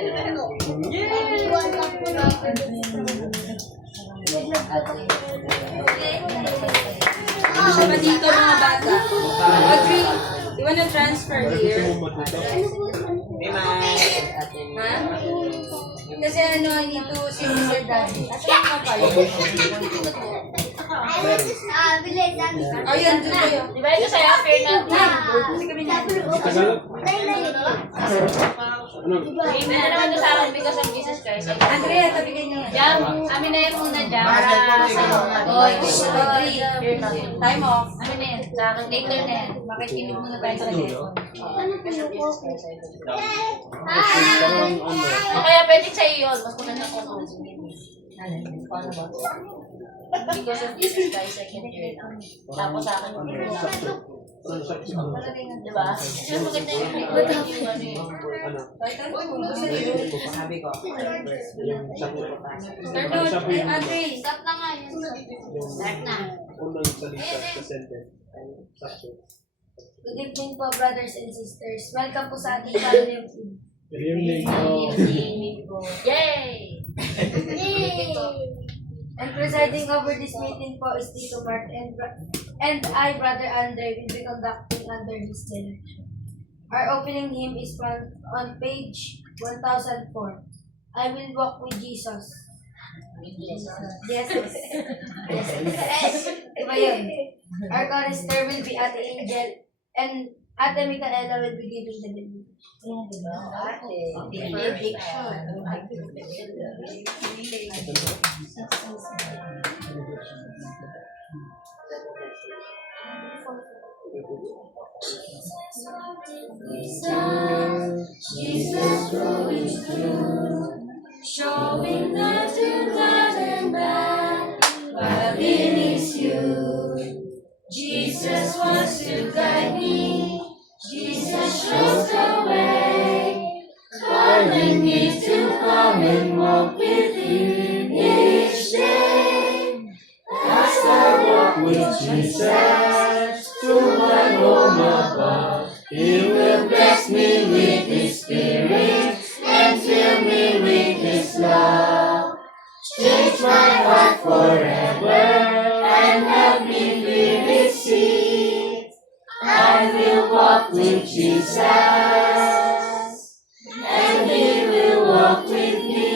Siya dito mga bata. Audrey, you wanna transfer here? Ha? Kasi ano, I need to see Sir Daddy. At ano nga pala? Oh, yun, doon kayo. Di ba ito sa'yo? Fair na. Kasi kami na. Hindi na naman ito sa akin because of Jesus Christ. Andrea, tabigan niyo. Jam, amin na yan muna, Jam. Para sa Oy, Audrey. Time off. amin na yan. Sa akin, later na yan. Makikinig muna tayo sa telephone. O kaya pwede sa'yo yun. Mas maganda ko ako. Because of Jesus Christ, I can hear now. Tapos sa akin, di ba? Kasi maganda yung ano yun. Sabi ko. Andre, Stop na nga yun. Start na. good evening po, brothers and sisters. Welcome po sa ating family of food. Yay! And presiding over this meeting po is Tito Bart and I, Brother Andre, will be conducting under his direction. Our opening hymn is found on page 1004. I will walk with Jesus. Yes. Iba yun. Our chorister will be Ate Angel and Ate Micaela will be giving the benediction. Jesus going through, showing love to God and man, while in His youth. Jesus wants to guide me. Jesus shows the way, calling me to come and walk with Him each day. As I walk with Jesus to my home above, He will bless me with His Spirit and fill me with His love. Change my heart forever and help me clearly see. I will walk with Jesus, and He will walk with me.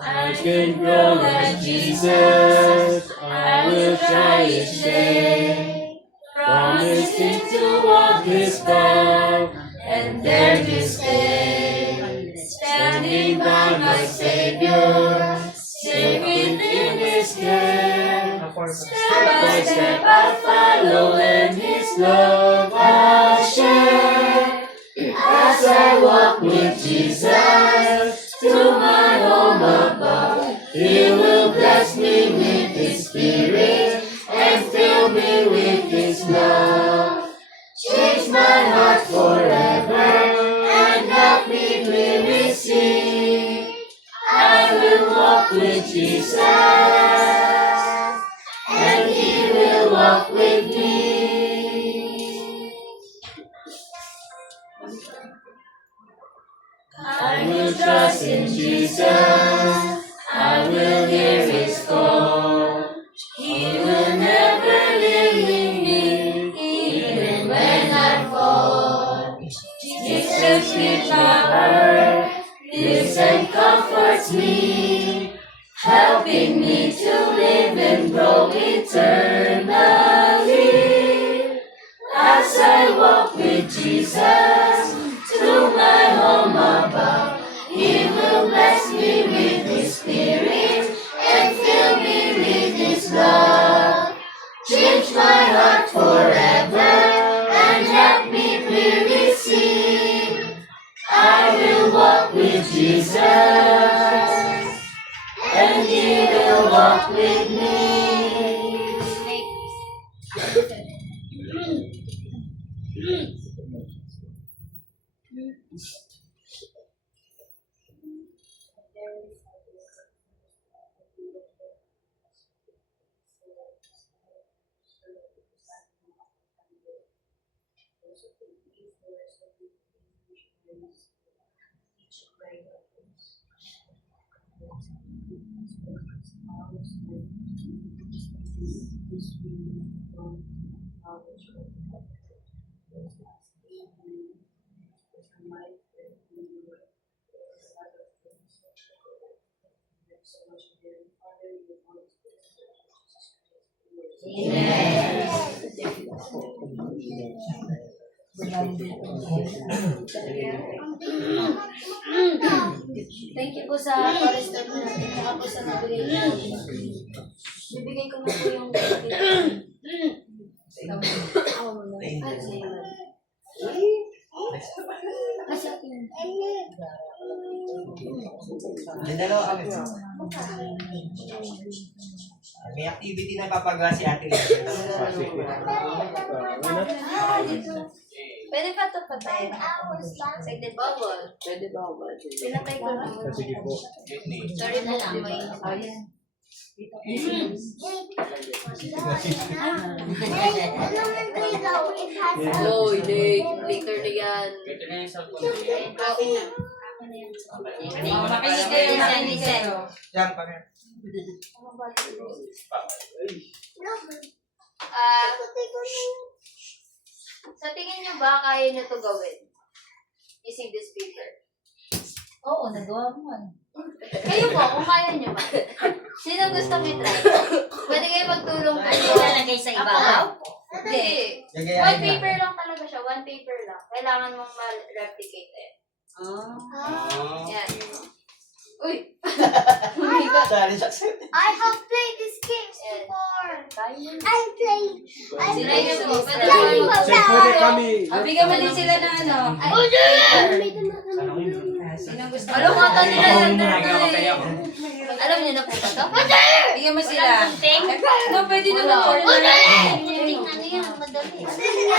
I can grow like Jesus, I will try each day, promising to walk His path and there to stay, standing by my Savior, safe within His care. Step by step I follow and His love I share. As I walk with Jesus to my home above, He will bless me with His Spirit and fill me with His love. Change my heart forever and help me clearly see. I will walk with Jesus, and He will walk with me. I will trust in Jesus, I will hear His call. He will never leave me, even when I fall. Jesus gives my heart, lives and comforts me, helping me to live and grow eternally. As I walk with Jesus to my home above, He will bless me with His Spirit and fill me with His love. Change my heart forever and help me clearly see. I will walk with Jesus, and He will walk with me. Thank you po sa pa-restore po natin. Saka po sa nabigay niyo. Bibigay ko na po yung May activity na papagawa si Ate Lisa. Pwede pa ito patayin. Excited bubble. Pwede ba ako ba? Pinatay ko na. Sige po. Sorry na lang. No, hindi. Later na yan. Makinig kayo na Diyan pa rin. Sa tingin nyo ba kaya nyo to gawin? Using this paper? Oo, nagawa mo. Kayo po, kung kaya nyo ba? Sino gusto i-try? Pwede kayo magtulong po. Ilalagay sa ibabaw? Hindi. Gagayahin One lang. paper lang talaga siya. One paper lang. Kailangan mong ma-replicate eh. Yan. Uy! Challenge accepted. I have played this game before. I played. Sila yun po. Pwede Playing kayo Sir, pwede kami. Bigyan mo din sila ng ano. Sino gusto? Alam mo ata nila yan. Kaya ako. Alam niyo na po ba ito? Bigyan mo sila. No, pwede na Ano mag-order. yan? Madali. Madali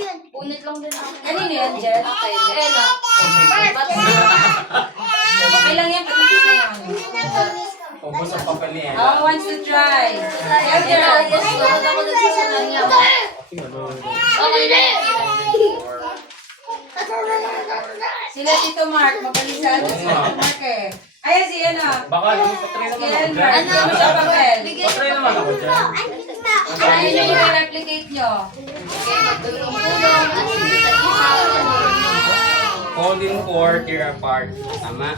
yun. Punit lang din ako. Kanino yan, Jen? Okay. Eh, no. Okay lang yan, pagkakit na yan. Ubus ang papel niya. Who wants to try? Yes, yes. Ako dun sa sanan niya. Okay na. Sila Tito Mark, magaling sa ano si Tito Mark eh. Ayan si ano. Baka yung patry Si naman ako. Elmer. Ano mo sa papel? Bigay Patry naman ako dyan. Ano yung i-replicate nyo? Okay, magtulong-tulong. At hindi sa isa. Holding 4 tear apart. Tama?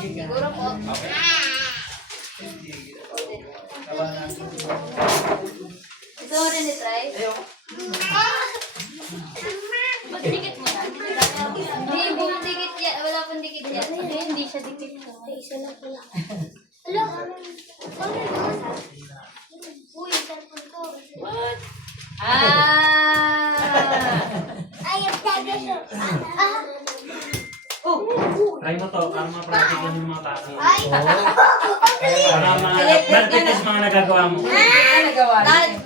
Siguro po. Okay. Gusto mo rin i-try? Magdikit mo na. Hindi, buong dikit yan. Wala pang dikit yan. Hindi siya dikit. Isa lang pala. Alam, uy, cellphone ko. I am Tiger. Try mo to, para ma-practice yan yung mga bata. Ay, Para ma-practice mga nagagawa mo. Ano nagawa niyo?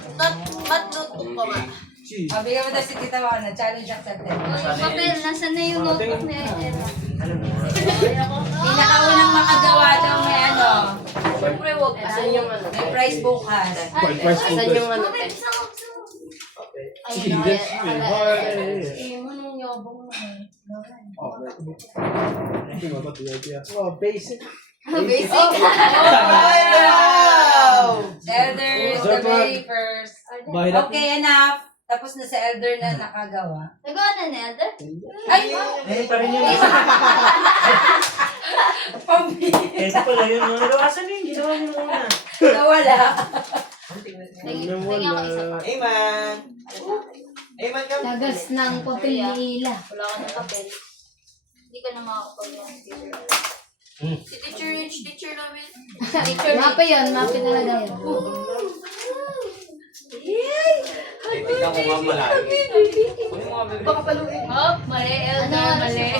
Mat-notebook pa ba? Bigyan mo daw si Tita Wana, challenge accepted. Papel, nasan na yung notebook ni Ella? Pinakaunang makagawa daw may ano, Siyempre, huwag. Asan yung ano? may prize bukas. Asan yung ano? Sige, that's me. Eh, mo nung yobong mo eh. I think I got the idea. Oh, basic. Basic. Elders, the very first. Mahirap. Okay, enough. Tapos na sa elder na nakagawa. Nagawa na ni Elder? Ay! Ganun pa rin yun. Pambili. Ito pala yun. Asan na yung ginawa niyo muna? Nawala. Tingin ako isa pa. Ayman! Ayman ka. Tagas ng papel ni Ila. Wala ka ng papel. Hindi ka na makakapag yung teacher. Si Teacher Rich, teacher namin. Teacher Rich. Mapa yun, mapa talaga yun. Ikaw kung nga malaki. Baka paluin. Oh, mali, Elder, mali.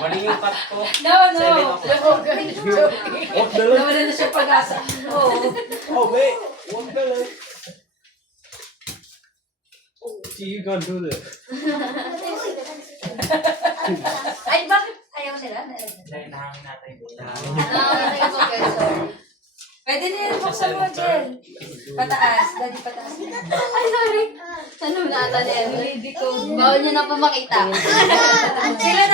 Mali yung cut ko. No, no. 7 o'clock. Nawala na siya pag-asa. Oo. Oh, wait. One dollar. See, you can't do this. Ay, bakit ayaw nila? Dahil nahangin natin. Sorry. Pwede na yan buksan mo, Jen. Pataas. Dali pataas. Ay, sorry. na ata na yan. Decode. Bawal nyo na po makita. Sila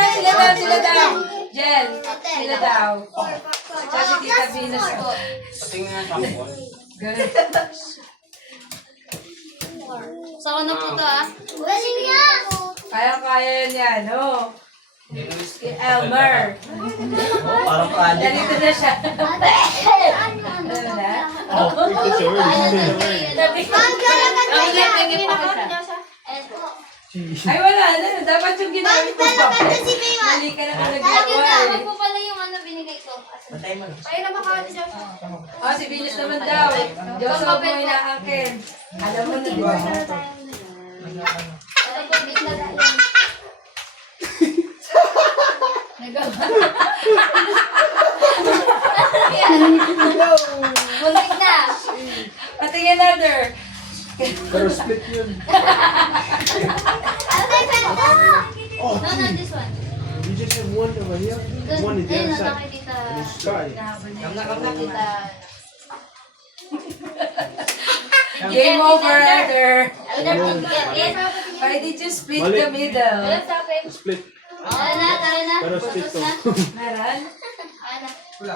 daw. Jen, sila daw. Tsaka si Tita Venus po. Patingin nga sampon. Good. So, ano po to ah? Galing niya. Kaya yan, oh. Venus. Si Elmer. Oh, parang project. Ganito na siya. Ano Ano na? Oh, it's a word. Ang galagat na Ang niya. lagay pa ko siya. Eto. Ay, wala na. Dapat yung ginamit ko pa. Galagat na si Maymar. Mali ka naman Ayun naggawa na, eh. wag po pala yung ano binigay ko. Patay mo. Ayun na baka siya. Oh, si Venus naman daw. Diyos ang mo inaakin. Alam mo na ba? Ito po, big na lang. Bulik na. Patingin another. Pero split yun. Ano tayo pwede? Oh, No, not this one. you just have one over here. One is the Ayun, other nasa side. kay Tita. And it's sky. Tita. Game over, Elder. Yes. Why did you split Mali. the middle? Wala sa akin. Split. Tara na. Pero split to. Meron? Ano? Wala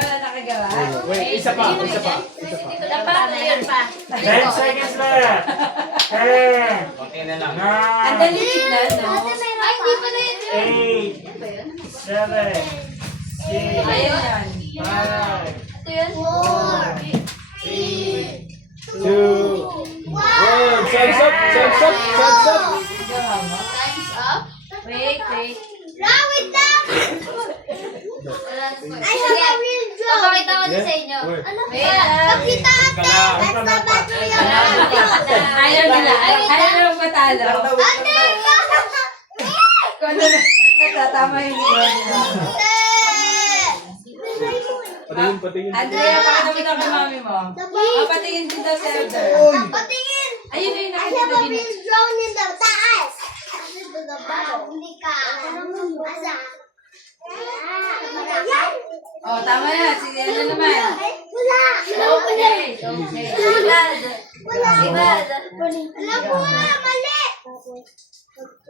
nakagawa. Wait, isa pa. Dapat yun pa. 10 seconds left. 10, Konti na lang. Ang 9, dali tignan, no? Ay, hindi pala yun. 8, Ano ba yun? 7, 6, Ayun yan. 5, Ito yun? 2, 1. Thumbs up. Thumbs up. Thumbs up. Gawa mo. Time's up. Wait. Now with them. Wala na po. I have a real job. Papakita ko din sa inyo. Where? Ano Wait. ba? Pakita ate. Let's go back to your Ayaw nila. Ayaw nila matalo. Ate, Kung ano na, katatama yung video nila. Patingin. Andrea, pakita mo daw kay mami mo. Oh, patingin din daw si Elder. Patingin. Ayun na yung I nakikita have a din. real drone in the taas. Hindi ka. Asa? Yan. Oh, tama na. Si ano naman. Wala. Okay. Ibad. Wala. Ibad. Alam ko nga, mali.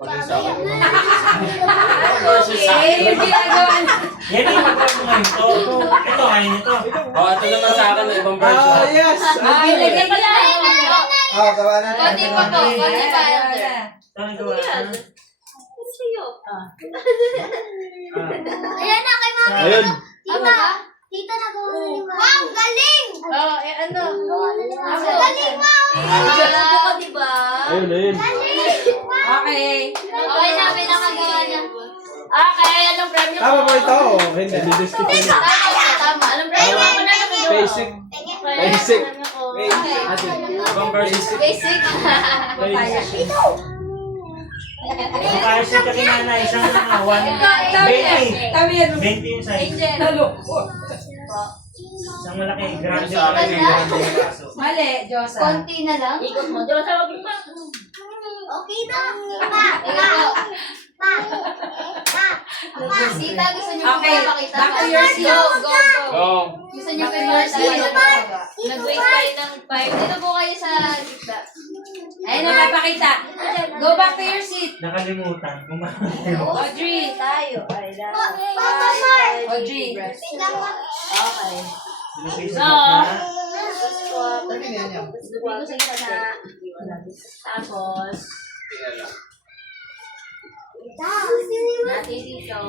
Pag sa akin. Okay, yung ginagawa na. yan yung mag-grab mo ngayon to. Ito, ngayon ito. Oh, ito naman sa akin, ibang version. yes. Ah, ilagay ko na. Oh, gawa na tayo. Konti pa po. Konti pa. Ito ang gawa. Ayan na kay mama. Ayun. Tita. Tita, nagawa na ni mama. Wow, galing. Oh, ano? Galing, wow. Ano ko, diba? Ayun. Galing. Okay. Okay na, may nakagawa niya. Okay, anong premyo ko? Tama ba ito? Oh, hindi. Dideskip yun. Tama. Anong premyo ko? Ano naman yun? Basic. Basic. Ibang version. Basic. Basic. Kung kaya siya kanina na isang 1, Tama yan. 20. Tama yan. 20 yung size. Angel. Naloko. Isang malaki, grande Sa akin, malaki, grande yung kaso. Mali, Diyosa. Konti na lang. Ikot mo. Diyo sa wag pa. Okay na. Pa. Sita, gusto niyo Okay, po makita. back to your seat. Go. Oh, Gusto niyo pa nag-wait kayo ng 5. Dito po kayo sa gitna. Ayun na, papakita. Go back to your seat. Nakalimutan. Kung bakit. Audrey. Tayo. Ay, Papa Mark. Audrey. Tingnan mo. Okay. Pinag-isa na. Gusto ko sa gitna. Tapos, natin dito.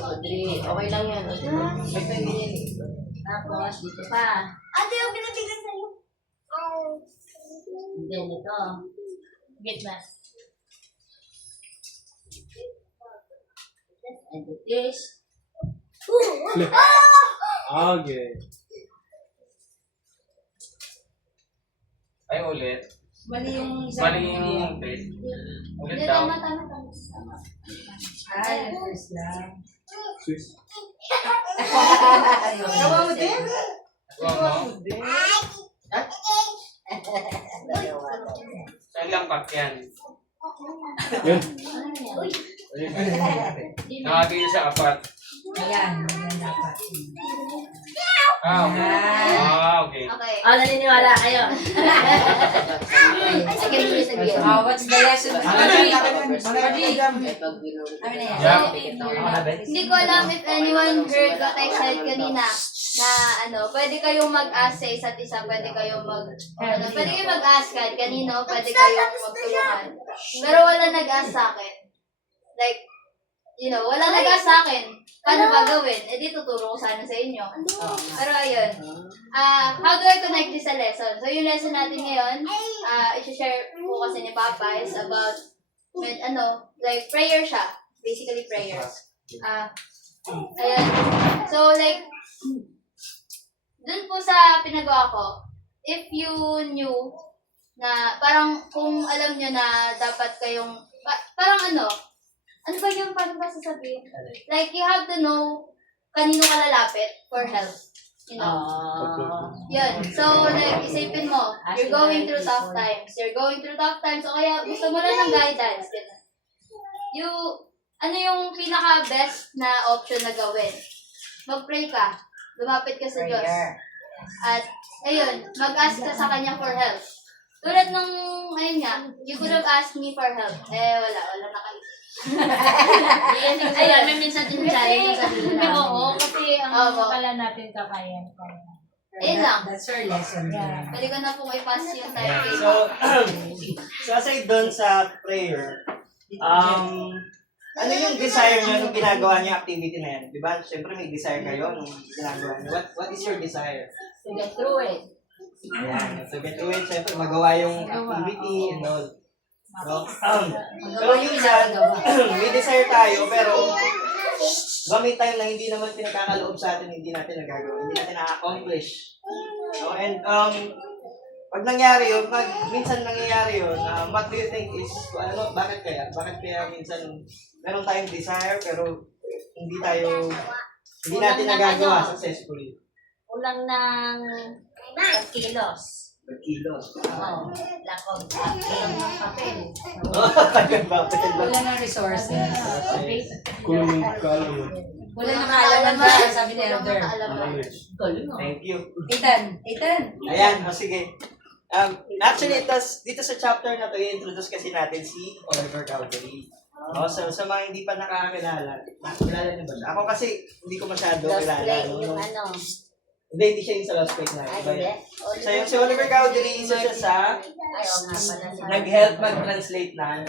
Audrey, okay lang yan. Tapos, dito pa. Ate, yung binibigyan sa'yo. Then, ito. Gitna. And this. Flip. Okay. ay ulit. Mali yung isa. Mali yung bed. Ulit Hindi, daw. tama. Ay, first lang. Swiss. Gawa mo din? Gawa mo. Saan lang pack yan? Yun. Nakabili sa apat. Ayan, yan dapat. Ah, okay. Ah, okay. Okay. Naniniwala kayo. Okay. Sige, what's the lesson? Margie, Margie. Ano na yan? Hindi ko alam if anyone heard what I said kanina na pwede kayong mag-ask sa isa't isa, pwede kayong pwede kayong mag-ask kanino, pwede kayong magtulungan. Pero wala nag-ask sa akin. Like, wala nag-ask sa akin. Paano ba gawin? Di tuturo ko sana sa inyo. Pero ayun. How do I connect this sa lesson? So, yung lesson natin ngayon, i-share po kasi ni Papa is about, like, prayer siya. Basically, prayers. Ayun. So, like, dun po sa pinagawa ko, if you knew na, parang kung alam nyo na dapat kayong, parang ano ba yung paano ba sasabihin? Like, you have to know kanino ka lalapit for help. Yun. So, like, isipin mo, you're going through tough times. O kaya gusto mo lang ng guidance. Ano yung pinaka-best na option na gawin? Mag-pray ka. Lumapit ka sa Diyos. At, ayun, mag-ask ka sa Kanya for help. Tulad nung, ayun nga, you could have asked me for help. Wala nakaisip. Ayun, may minsan din challenge sa sarili. Oo, kasi Akala natin kakayan. ayun lang. That's our lesson. Pwede ko na pong i-pass yung time case. So aside doon sa prayer, ano yung desire nyo nung ginagawa niyo activity na yan? Di ba? Siyempre may desire kayo nung ginagawa niyo. What is your desire? To get through it. Ayan, to get through it, siyempre magawa yung activity and all. No? Pero minsan, may desire tayo, pero may time na hindi naman pinagkakaloob sa atin, hindi natin nagagawa, hindi natin na-accomplish. No? And pag nangyari yun, minsan nangyayari yun, what do you think is, bakit kaya? Bakit kaya minsan meron tayong desire, pero hindi natin nagagawa successfully? Kulang ng kilos. Kilos. Oo. Lack of papel. Wala na resources. Kulang ng kaalaman. Wala na kaalaman ba? Sabi ni Elder. Thank you. Ethan. Ayan, sige. Actually, dito sa chapter na to, i-introduce kasi natin si Oliver Cowdery. So, sa mga hindi pa nakakilala, nakakilala niyo ba siya? Ako kasi, hindi ko masyado kilala. Hindi siya yung sa Lost Plate na. Iba yan. So, yung si Oliver Cowdery, isa siya sa nag-help mag-translate ng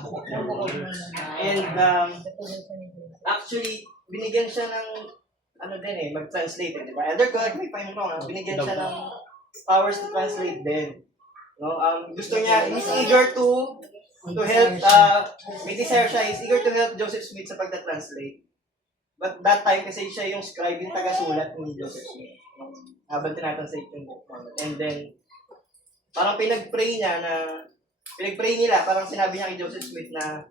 Book of Mormon. And actually, binigyan siya ng mag-translate, di ba? Elder, correct me if I'm wrong, binigyan siya ng powers to translate din. No? Gusto niya, he's eager to help, may desire siya, he's eager to help Joseph Smith sa pagta-translate. But that time, kasi siya yung scribe, yung taga-sulat ni Joseph Smith. Habang tinatranslate yung book. And then, parang pinag-pray nila, parang sinabi niya kay Joseph Smith na,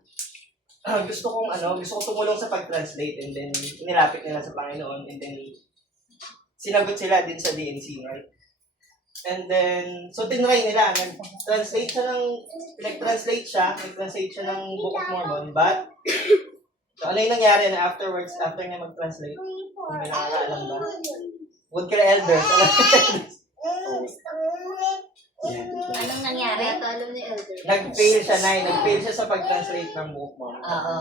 gusto ko tumulong sa pag-translate. And then, inilapit nila sa Panginoon. And then, sinagot sila din sa DNC, right? And then, so tinry nila, nag-translate siya ng Book of Mormon, but, so ano yung nangyari na after niya mag-translate? Kung may nakakaalam ba? Huwag ka na elders. Anong nangyari? Alam ni Elder. Nag-fail siya sa pag-translate ng Book of Mormon. Oo.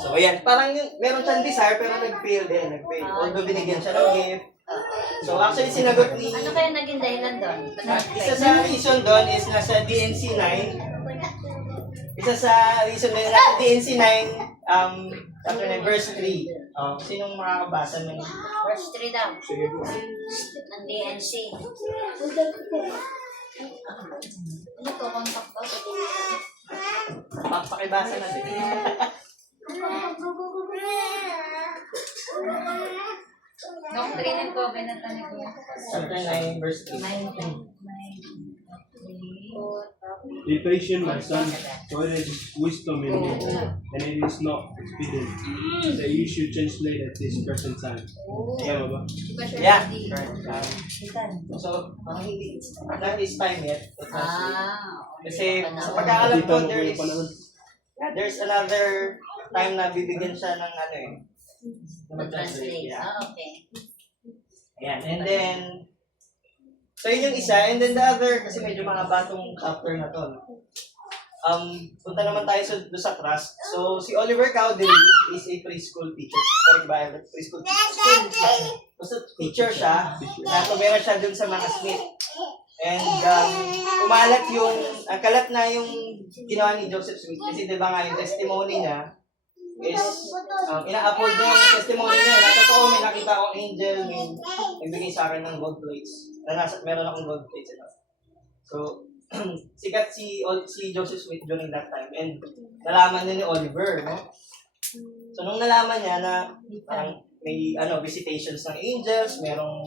So, ayan, parang meron siyang desire, pero nag-fail. Although binigyan siya ng gift. So, actually, sinagot ni... Ano kaya naging dahilan doon? Isa sa reason doon is nasa DNC 9. Isa sa reason na nasa DNC 9, chapter 9, verse 3. Sinong makakabasa ng... Verse 3 daw. Ng DNC. Ano to? Contact ba? Pakibasa natin. Doctrine and Covenant na nito. Chapter 9, verse 3. Be patient, my son, for it is wisdom in you, and it is not expedient that you should translate at this present time. Tama ba? Yeah. So, hindi, not this time yet. Kasi sa pagkakalam ko, there's another time na bibigyan siya ng Mag-translate. Yeah. Okay. Ayan. And then, So yun yung isa, and then the other, kasi medyo mga batong chapter na to. No? Punta naman tayo doon sa trust. So, si Oliver Cowdery is a preschool teacher. Correct ba? Preschool teacher. Basta teacher siya, natumira siya dun sa mga Smith. And umalat yung, kalat na yung ginawa ni Joseph Smith. Kasi diba nga yung testimony niya is, ina-upload niya yung testimony niya. Na totoo, may nakita akong angel, may nagbigay sa akin ng gold plates. Meron akong gold plates. So, sikat si Joseph Smith during that time, and nalaman niya ni Oliver, no? So nung nalaman niya na may visitations ng angels, merong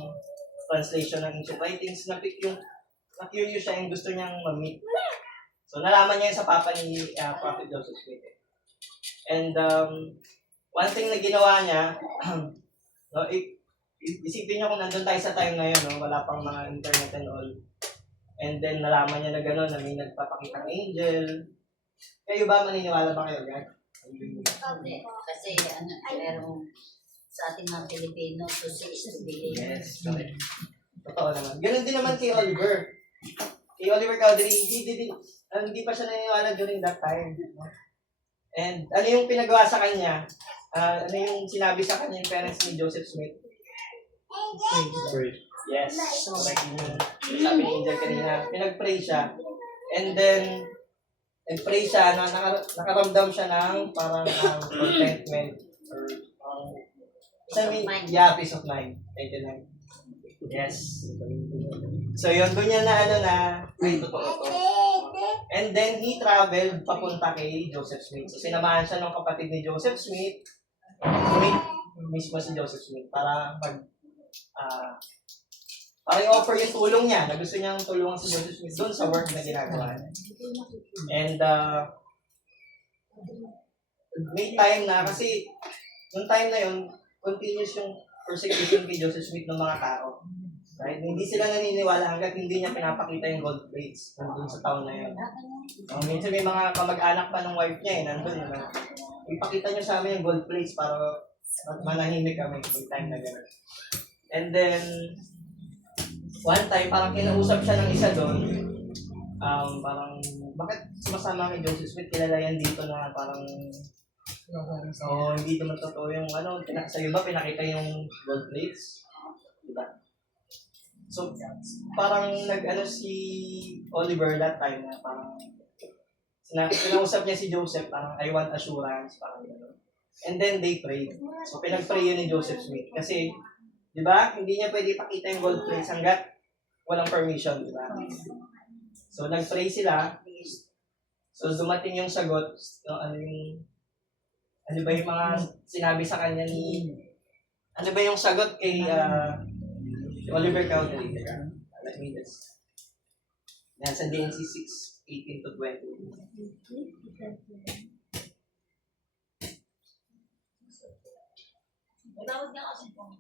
translation ng ancient writings, na-curious siya yung gusto niyang ma-meet. So nalaman niya yun sa papa ni Prophet Joseph Smith. And one thing na ginawa niya, no, isipin niyo kung nandun tayo sa time na yun, no? Wala pang mga internet and all. And then, nalaman niya na gano'n, na may nagpapakitang angel. Kayo ba, maniniwala ba kayo, God? Hindi. Kasi merong sa ating mga Pilipino, to see is to believe. Yes, correct. Totoo naman. Ganun din naman kay Oliver. Kay Oliver Cowdery, hindi pa siya naniniwala during that time. And ano yung pinagawa sa kanya? Ano yung sinabi sa kanya yung parents ni Joseph Smith? Yes, correct yung sabi ni Angel kanina. Pinag-pray siya. And then, nag-pray siya, nakaramdam siya ng parang contentment or peace of mind. Thank you, Lord. Yes. So yun, doon niya na ay, totoo to. And then, he traveled papunta kay Joseph Smith. So, sinamahan siya ng kapatid ni Joseph Smith, mismo si Joseph Smith, para i-offer yung tulong niya, na gusto niyang tulungan si Joseph Smith doon sa work na ginagawa niya. And, may time na, kasi, yung time na yun, continuous yung persecution kay Joseph Smith ng mga tao. Right? Hindi sila naniniwala hanggat hindi niya pinapakita yung gold plates nandun sa town na yun. Minsan may mga kamag-anak pa ng wife niya nandun. Ipakita niyo sa amin yung gold plates para manahimik kami yung time na gano'n. And then, one time, parang kinausap siya ng isa doon. Parang, bakit sumasama kay Joseph Smith? Kilala yan dito na parang, hindi naman totoo yung sa'yo ba pinakita yung gold plates? Diba? So, parang si Oliver that time na parang kinausap niya si Joseph, parang I want assurance, parang gano'n. And then they prayed. So, pinag-pray yun ni Joseph Smith. Kasi, di ba, hindi niya pwede pakita yung gold plates hanggat walang permission, di ba? So, nag-pray sila. So, dumating yung sagot. Ano ba yung mga sinabi sa kanya ano ba yung sagot kay Oliver Cowdery? Let me just. Yan, sa DNC 6:18 to 20. Tawag niya kasi pong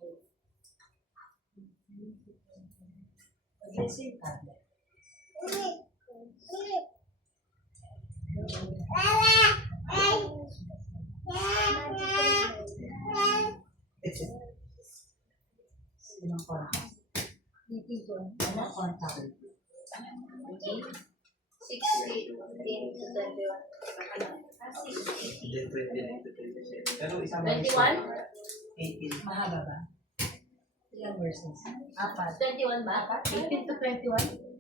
Ano kontak? 6, 18 to 21. Pero isang 21? 18. Mahaba ba? Ilang verses? 21 ba? 18 to 21?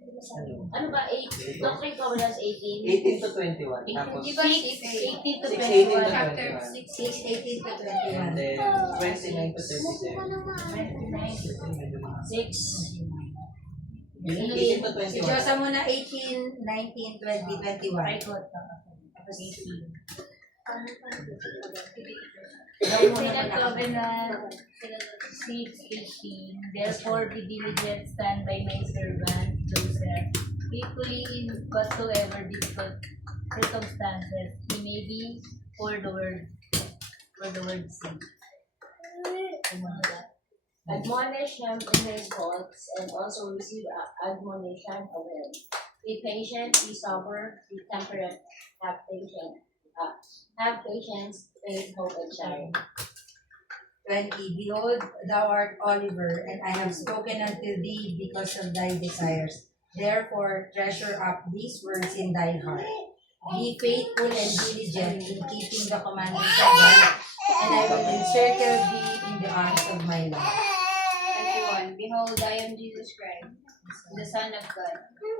Ano ba? 8? Doctrine Covenants 18? 18 to 21. Tapos, Di ba 18 to 6:18 to 21? 21. 18 to And 21. then, 29 to 37. 6. 18 to Si 21. Diyosa muna 18, 19, 20, 21. Tapos 18. Covenant 6:18. Therefore be diligent, stand by my servant Joseph, faithfully in whatsoever difficult circumstances he may be for the word's sake. Admonish him in his faults, and also receive admonition of him. Be patient, be sober, be temperate, have patience, faith, hope, and charity. 20. Behold, thou art Oliver, and I have spoken unto thee because of thy desires. Therefore, treasure up these words in thy heart. Be faithful and diligent in keeping the commandments of God, and I will encircle thee in the arms of my love. 21. Behold, I am Jesus Christ, the Son of God.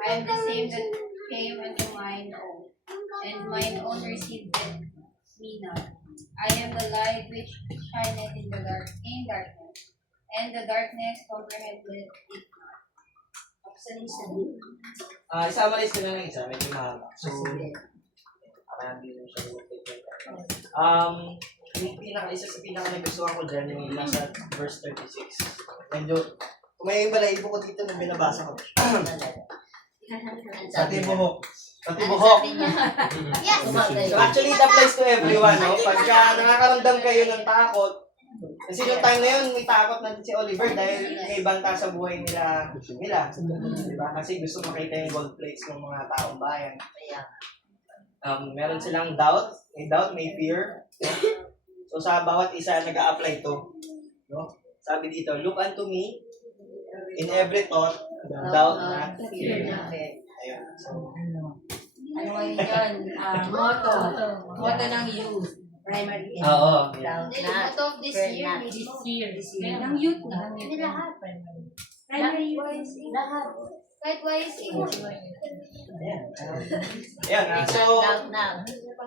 I am the same that came unto mine own, and mine own received me not. I am the light which shineth in darkness, and the darkness comprehended it not. Summarize ko na lang isa, medyo mahaba. So, hindi mo siya isa sa pinaka nagustuhan ko dyan, yung nasa verse 36. Medyo, may balahibo ko dito nung binabasa ko. Pati buhok. Pati buhok. Yes. So actually, it applies to everyone, no? Pagka nakakaramdam kayo ng takot, kasi yung time na yun, may takot na si Oliver dahil may banta sa buhay nila. Diba? Kasi gusto makita yung gold plates ng mga taong bayan. Meron silang doubt, may fear. So sa bawat isa nag-a-apply to. No? Sabi dito, look unto me in every thought, doubt not, fear not. Ayun. So, Ano ngayon yun? Motto ng youth. Primary age. oo. Hindi, motto of this year. This year. Ng youth na. Hindi lahat. Primary youth. Lahat. Kahit YSA. Ayan. So,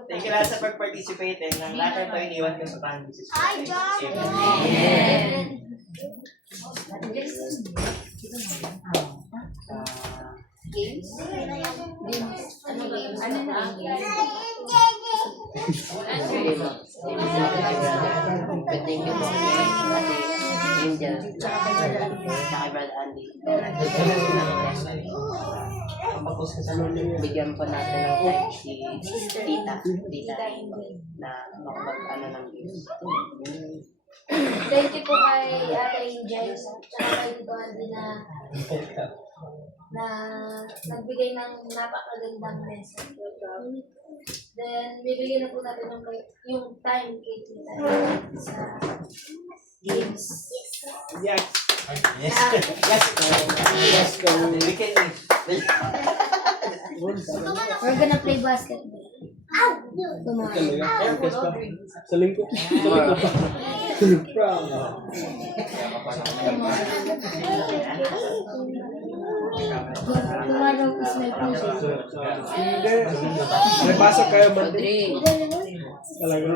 thank you lahat sa pag-participate ng lahat ng iniwan ko sa Panginoon Jesus Hi, Christ. John. Amen. Games? Ano games? Ano na? Thank you po kay Ate Angel, tsaka kay Brother Andy. Bigyan po natin ng time si Tita na makapag-ano ng games. Thank you po kay Ate Angel at kay Tito Andy na nagbigay ng napakagandang message. Then, bibigyan na po natin yung time kay Tita sa games. Yes. Yes. Yes. We can. We're gonna play basketball. Sa lingkod. Tomorrow is my pleasure. Hindi. May pasok kayo, Monday. Talaga.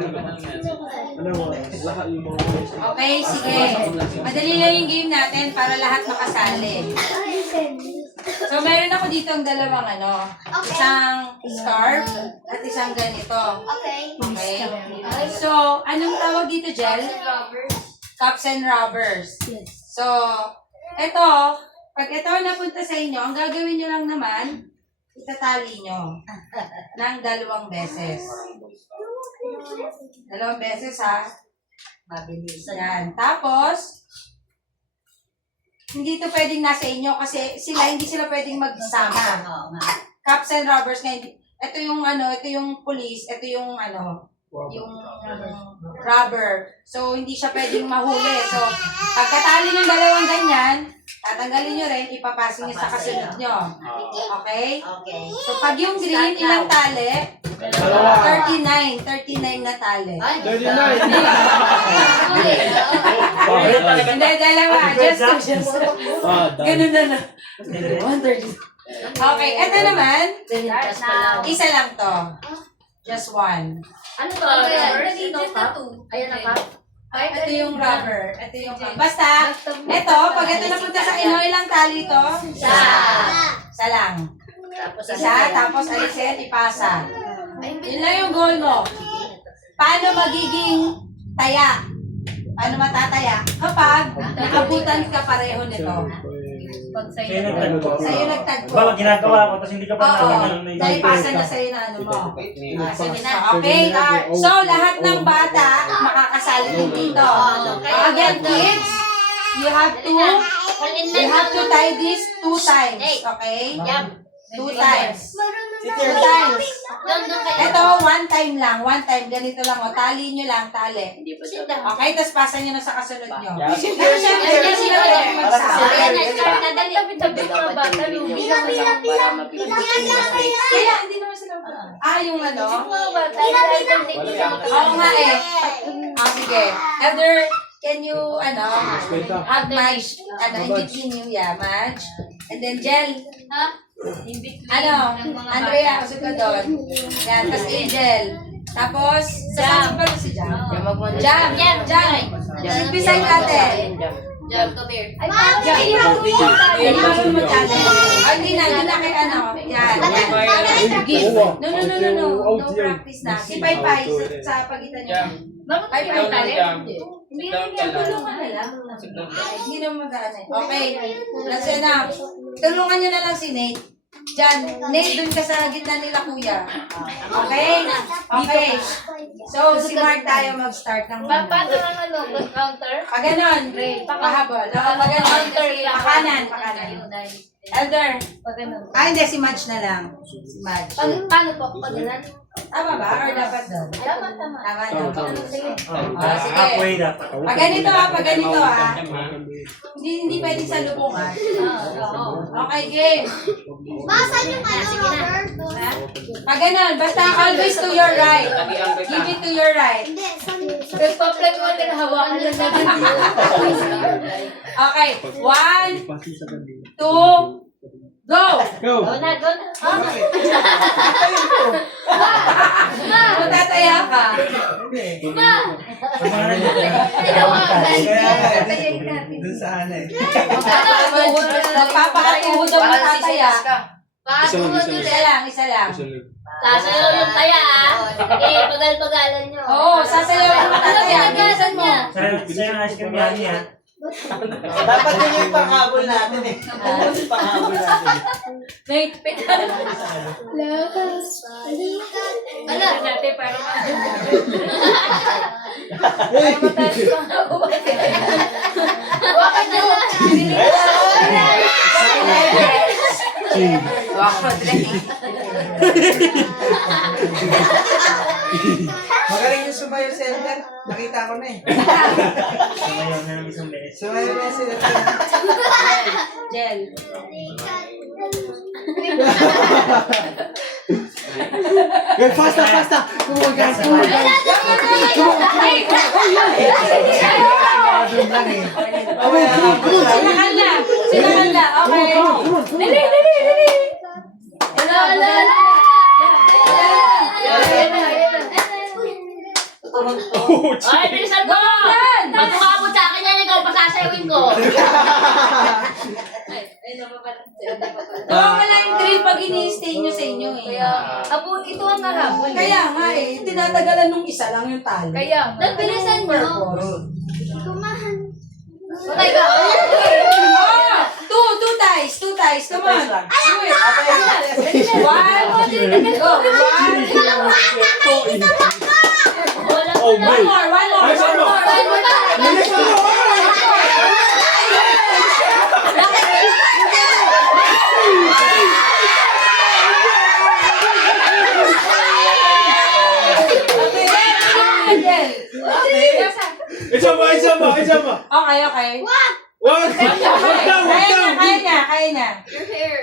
Ano mo? Lahat yung mga Okay, sige. Madali lang yung game natin para lahat makasali. So, meron ako dito ang dalawang isang scarf at isang ganito. Okay. Okay? So, anong tawag dito, Jel? Cups and rubbers. So, eto, pag ito napunta sa inyo, ang gagawin nyo lang naman, itatali nyo ng 2 beses. 2 beses, ha? Mabilis. Yan. Tapos, hindi ito pwedeng nasa inyo kasi hindi sila pwedeng magsama. Cups and rubbers nga hindi. Ito yung police, ito yung yung rubber. So, hindi siya pwedeng mahuli. So, pagkatali ng 2 ganyan, tatanggalin nyo rin, ipapasok nyo sa kasunod nyo. Okay? Okay. So, pag yung green, ilang tali? 39 na tali. 39. Hindi, dalawa. Just. Ganun na. 130. Okay, eto naman, isa lang to. Just one. Ano to? Ayan. Ayan na cup. Ito yung rubber. Ito yung basta, ito, pag ito napunta sa inyo, ilang tali to? Isa lang. Isa, tapos alisin, ipasa. Yun lang yung goal mo. Paano magiging taya? Paano matataya? Kapag naabutan ka pareho nito. Sa'yo nagtagpo. Sa'yo nagtagpo. Bawa ginagawa ko, tapos hindi ka pa Oo, nakaganon na dahil pasa na sa'yo na mo. Sige na. Okay, so lahat ng bata makakasali din dito. Again, kids, you have to tie this 2 times, okay? 2 times. Sit here. Two times. Doon kayo. Ito, one time lang. One time. Ganito lang. O, tali nyo lang. Tali. Okay, tapos pasa nyo na sa kasunod nyo. Yeah, sit Pero here, sit syempre, here. hindi sila pwede magsabi. Ayan na, start na dali. Tabi ng mga bata, lumilang Kaya, hindi naman sila yung ano? mga bata, Oo nga eh. Sige. Elder, can you, have Madge, in between you, yeah, Madge. And then Jel, Andrea, usog ka doon. Yan, tapos Angel. Tapos, sasama pa rin si Jam. Jam. Beside natin. Jump, come here. Ay, hindi na kay Yan. No practice na. Si Pai Pai, sa pagitan niyo. Pai Pai, hindi tulungan na lang. Hindi naman mag-ano. Okay, that's enough. Tulungan niyo na lang si Nate. Diyan, Nate, dun ka sa gitna nila, kuya. Okay? Okay. So, si Mark tayo mag-start ng muna. Paano ang counter? Ganon, pahabol. Ganon, pakanan. Elder. Hindi, si Madge na lang. Si Madge. Paano po? Pag-inan? Tama ba? Or dapat doon? Tama. Tama. Sige. Sige. Halfway dapat. Pag ganito Hindi pwedeng sa lubungan. Okay, game. Basan yung Robert. Pag ganon, basta always to your right. Give it to your right. Hindi, Nagpa-plug mo din, hawakan lang natin. Okay, 1, 2, go! Go! Go na. Matataya ka. Dun sa ano eh. Magpapakatuhod ang matataya. Paano mo dun? Isa lang. Sasayaw yung taya, ah. Pagal-pagalan nyo. Oo, sasayaw ang matataya. Bilisan mo. Sa'yo ang ice cream yan niya. Dapat yun yung panghabol natin eh. Panghabol natin. Ano? Dati parang Bakit na Magaling yung sumayo center. Nakita ko na eh. Sumayaw na ng isang beses. Sumayo na sila. Jel. Fasta! Come on guys, come on guys. Sinahan na. Okay. Dali. Ay, bilisan mo! Pag umabot sa akin yan, ikaw pasasayawin ko. Wala yung drill pag ini-stay nyo sa inyo eh. Apo, ito ang nahabol. Kaya nga eh, tinatagalan nung isa lang yung tali. Kaya, Nagbilisan nyo. kumahan. Patay ka. Two ties. Come on. Do it. One. Go. One more. Isa pa. Okay. Wag Kaya niya. Your hair.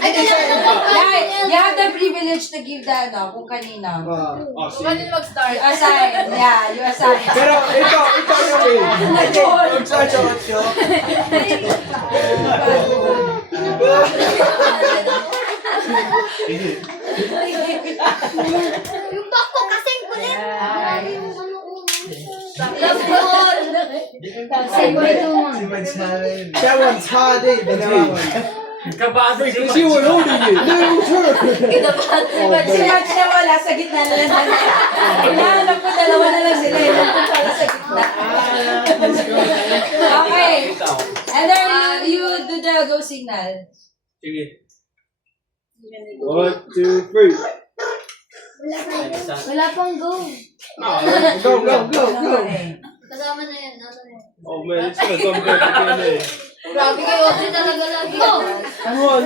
Ay, Nay, you have the privilege to give the ano, kung kanino. Kung kanino mag-start. You assign. Yeah, you assign. Pero ito yung Yung bako kasing kulit. That one's hard, eh. Kabado si Kasi we're holding it. No, sure. Si Max na wala sa gitna na lang. Hinahanap ko, dalawa na lang sila. Yung pala sa gitna. Okay. And then you do the go signal. Sige. 1, 2, 3. Wala pang go. Go, go, go, go. Kasama na yan. Nasa na yan. Oh man, it's gonna come back again, eh. Grabe kayo. Audrey talaga lagi. Go! Come on.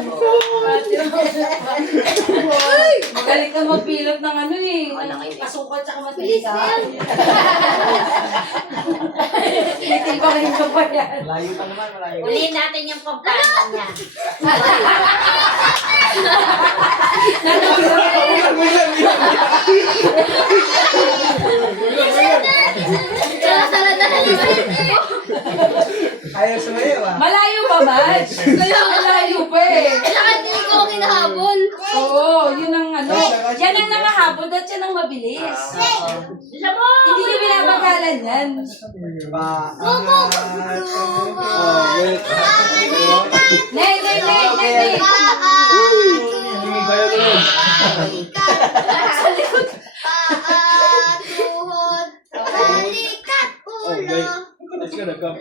Magaling ka magpilot ng ano eh. Ng pasukat tsaka Bilis matilika. na yan. Titibahin ka pa yan. Malayo pa naman, malayo. Ulihin natin yung pagkain niya. Sala-sala na naman. Ayaw sumayo, ah. Malayo pa, Maj. Kaya malayo pa eh. Kailangan hindi ko ang hinahabol. Oo, yun ang ano. Yan ang nakahabol at yan ang mabilis. Hindi nyo binabagalan yan. Oh, wait. Nay, nay, nay, nay, nay. Hindi tayo doon. Tuhod, balikat, Oh, wait. ulo. It's gonna come.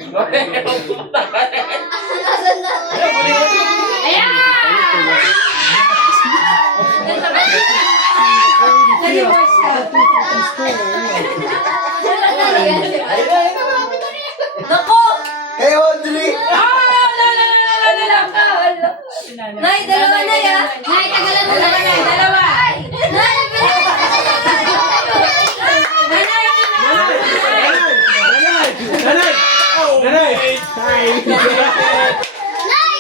Nasaan na? Nag-reverse ka. Nako! Hey, Audrey! Nay, dalawa na yan. Nay, tagalan mo na. Dalawa. Nay, bilis! Nanay! Nanay! Hi! Nay! Nay!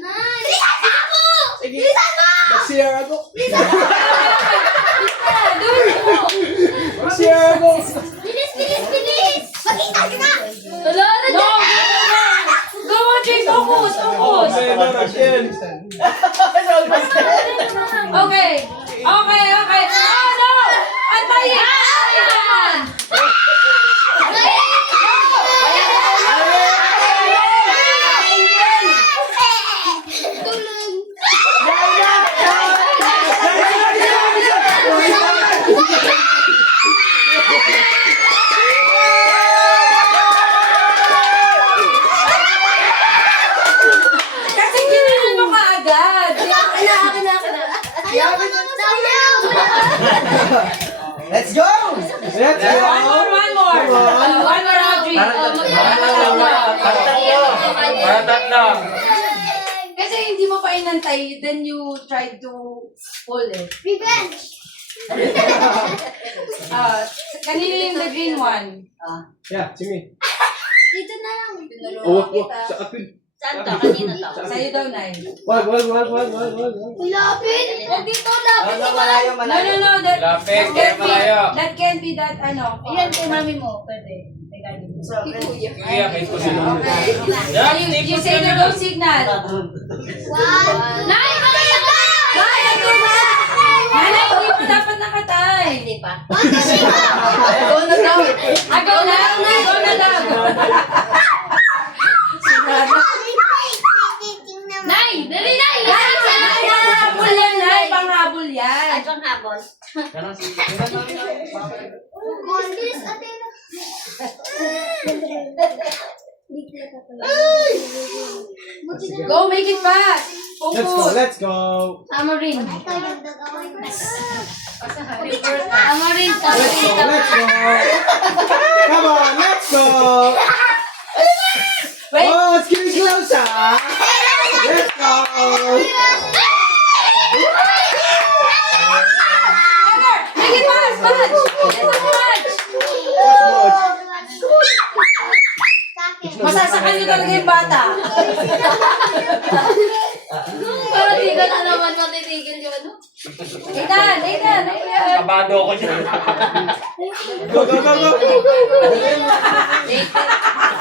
Nay! Bilisan mo! Bilisan mo! Mag-CR ako! Mag-CR ako! Bilis, bilis, bilis! Makita ka na! Wala na No, dyan. go, Audrey, focus, focus. Okay, not again! Okay. Okay, okay. Oh, no! Antayin! Antayin! Tulong! Kasi ginanon mo kaagad. Akin na. Ayaw ko na sayaw! Let's go! Let's go! One more. One more, Audrey. Para tatlo. Kasi hindi mo pa inantay, then you tried to pull it. Revenge! Kanino yung the green one? Yeah, sige. Dito na lang. Oh, wag. Sa akin. Saan to? Kanino to? Sa'yo daw, Nay. Wag. Lapit! Huwag dito, lapit si Malayo, No, malayo. no, no. That, Lapit, that can't be, malayo. that can't be that, ano. Ayan, kay mami mo. Pwede. May galing mo. Kuya, may kusin. You say the go signal. One! Nay! Magaya ka! Kaya ko na! Nanay, hindi mo dapat nakatay. Hindi pa. Go na daw. Go na lang. Nay, dali na. Panghabol yan, Nay. Panghabol yan. Ay, pang habol. Bilis, ate na. Go, make it fast. Focus. Let's go! Tamarin. Let's go! Come on, let's go! Wait. Oh, it's getting closer! Let's go! Make it fast, Madge. Let's go, Madge. Let's go! Masasakal nyo talaga yung bata. Pero di ka na naman matitigil yung ano. Ethan. Kabado ako dyan. Go, go, go, go.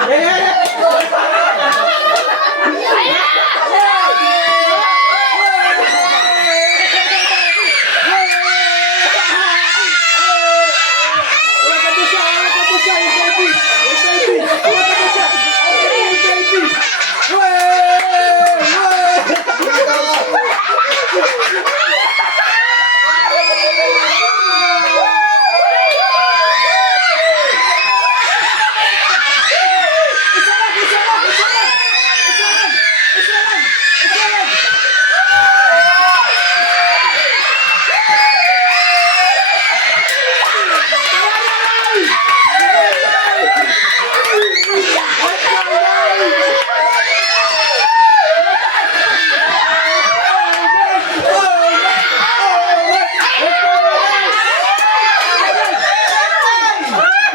Yeah.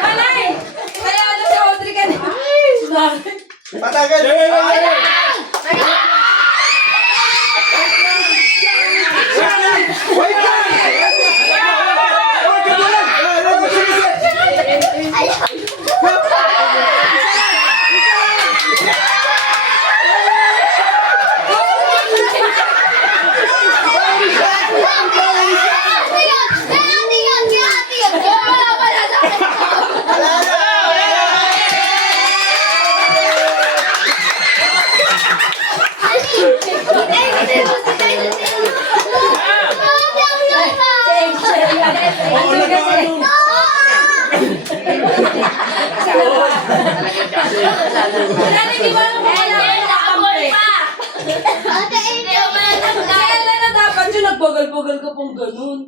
Nanay! Kaya ano si Audrey ka na? Patagal. Nanay, di ba naman kailangan nakakampi? Kailan na dapat yun nagbagal-bagal ka pong ganun?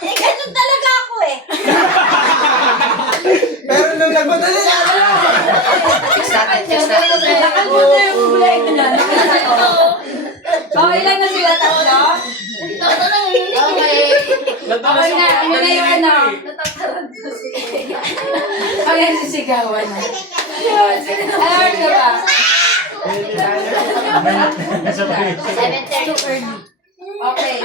Ganun talaga ako eh. Pero nung nagmadali na. Nakalimutan yung kulay ko na. Ilan na sila? Tatlo? Okay. Okay na. Ano na yung ano? Okay, sisigawan na. Alam ka ba? 7:30. Okay.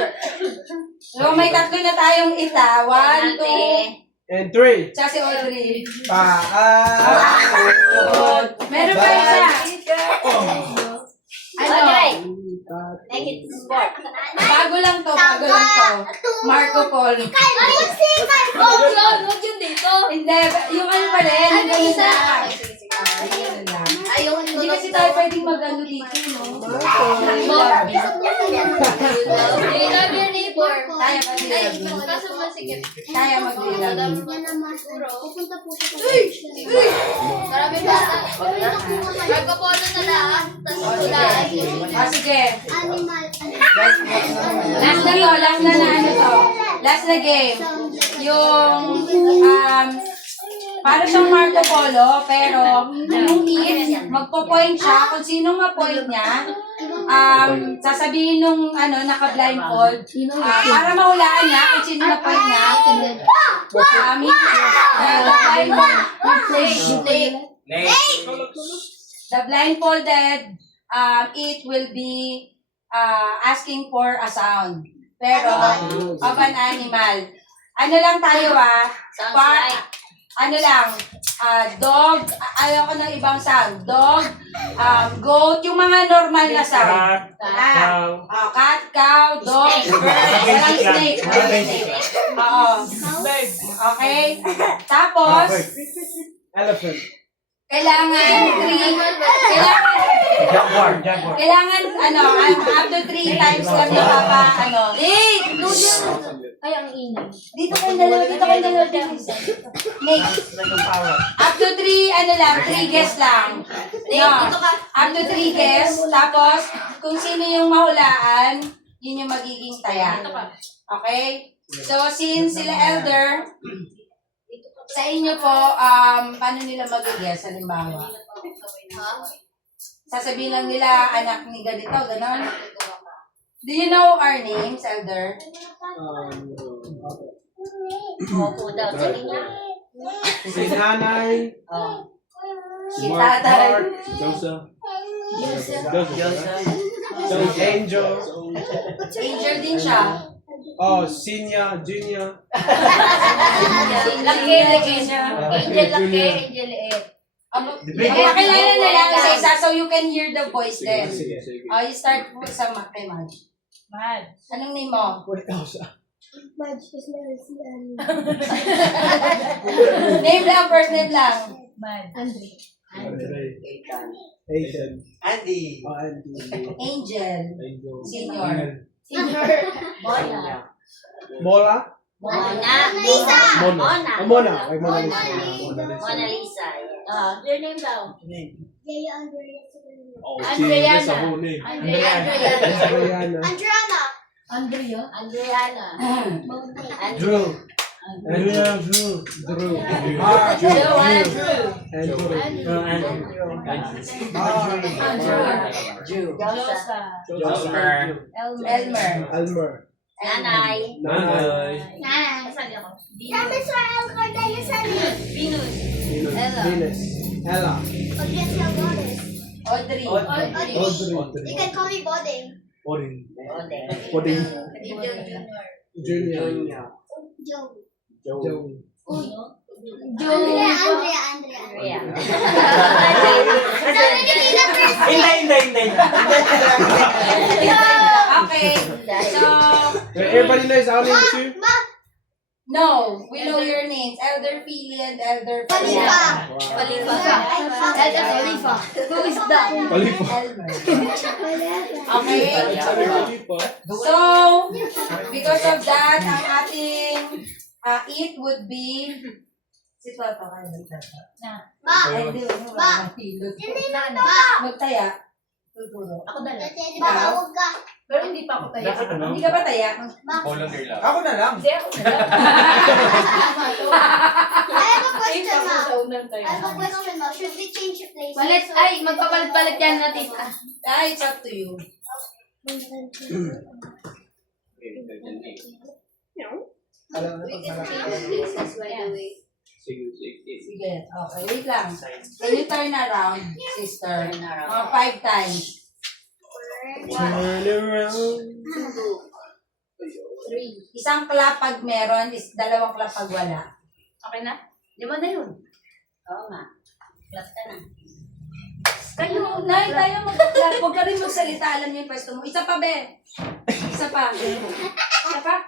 So, may tatlo na tayong isa. 1, 2, And 3. tsaka si Audrey. Meron pa isa. Ano? Make it sport. Bago lang to. Marco Polo. Oh, God, huwag yun dito. Hindi, yung ano pa rin, yung ganun isa? lang. Okay, sige. Ganun lang. Ayaw, Hindi kasi tayo pwedeng mag-ano dito, no? Do you love your neighbor? Tayo pa Ay, din. kaso masikip. Tayo mag-ilan. Pupunta po siya. Marami ba? Marco Polo na lang. Tapos ulan. Sige. Animal. Last na ano to. Last na game. Yung, para siyang Marco Polo, pero yung if, magpo-point siya, kung sino ma-point niya, sasabihin nung naka-blindfold, para mahulaan niya kung sino na-point niya, the blindfolded, it will be asking for a sound. Pero, of an animal. Ano lang tayo Sounds like. ano lang, dog, ayoko ng ibang sound. Dog, goat, yung mga normal na sound. Cat, cow, dog, bird, walang snake. Oo. Okay? Tapos, Elephant. kailangan up to 3 times lang Ay, ang ingay. Dito kayo dalawa. Next. Up to 3, 3 guests lang. No. Up to 3 guests. Tapos, kung sino yung mahulaan, yun yung magiging taya. Okay? So, since sila elder, sa inyo po, paano nila mag-guess, halimbawa? Sasabihin lang nila, anak ni ganito, ganon. Do you know our names, elder? Opo daw. Sige nga. Si nanay. Si tatay. Joseph. Angel. Angel din siya. Oh, Senior, Junior. Laki, laki siya. Angel laki, Angel liit. Pakilala na lang sa isa so you can hear the voice then. Sige. Oh, you start po sa kay Madge. Mad. Anong name mo? Wait, ako siya. Name lang, first name lang. Mad. Asian. Andy. Oh, Andy. Angel. Angel. Senior. Mona. Mola? Mona. Lisa. Mona. Oh, Mona. Ay, Mona Lisa. Mona Lisa. Your name daw. Yaya Andrea. Oh, Andrea. that's a whole name. Ariana. Andriana. Andrea. Andriana. Drew. Drew. Joanna Drew. Andrew. Josa. Elmer. Almer. Nanay. Nanay. Nana. Saan ako? Sabi sa El Cordelio Sani. Venus. Venus. Ella. Pag-guess your goddess. Audrey. Audrey. You can call me Boding. Pudding. Pudding. Pudding. Junior. Joey. Joey. Andrea. Andrea. Sabi ni Tina first. Hindi. Okay. So, Everybody knows our name too? no, we know your names. Elder Philly and Elder Palipa. Palipa. Elsa Palipa. Who is that? Palipa. Elmer. Okay. So, because of that, ang ating it would be si Toto kayo magtata. Ma. Ay, hindi. Ma. Hindi Ma. magtaya. Tuturo. Ako na lang. Tawag ka. Pero hindi pa ako tayo. Hindi ka ba taya? Volunteer lang. Ako na lang. Hindi ako na lang. I have a question, Ako Ma. sa unang tayo. I have a question, Ma. Should we change the place? Palit, ay, magpapalit-palit yan natin. It's up to you. Alam na We pag can change the places, by the way. Sige. Okay, wait lang. Can you turn around, sister? 5 times. Turn around. Isang clap pag meron, dalawang clap pag wala. Okay na? 5 na yun. Oo nga. Clap ka na. Kayo, Nay, tayo mag-clap. Huwag ka rin magsalita. Alam niyo yung pwesto mo. Isa pa, be. Isa pa. Isa pa.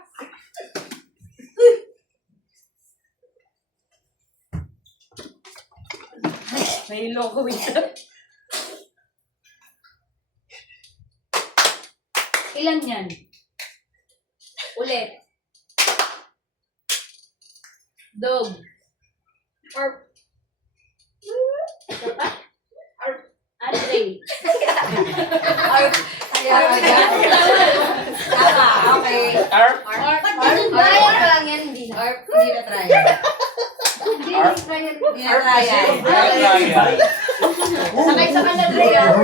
May logo ito. Ilan yan? Ulit. Dog. Andre. Tama, okay. Bayan pa lang yan, hindi na. Hindi na try. Hindi na try. Sakay sa kanila, Drea. Ito na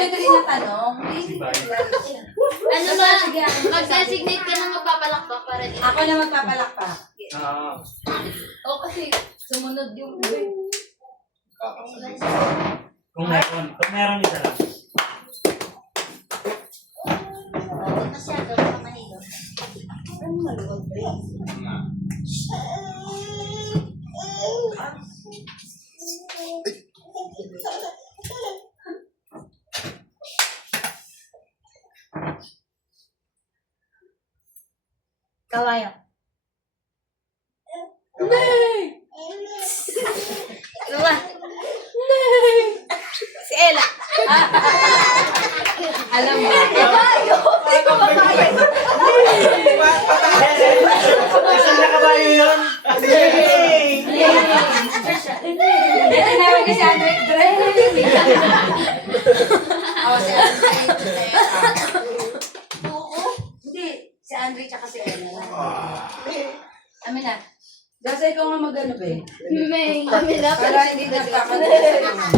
rin ang tanong. Ano ba? Mag-designate ka ng magpapalakpak para dito. Ako na magpapalakpak. O kasi sumunod yung Kung meron isa lang. Masyado, baka mahilo. Kawayan. Ano ba? Si Ella. Alam mo. Kabayo! Hindi ko kabayo. Isang nakabayo yun. Hindi tinawag ka si Andre. Si Andre. Hindi. Si Andre tsaka si Ella. Amin na. Kasi ikaw nga mag-ano ba eh. May kami na. Para hindi nagkakalimutan.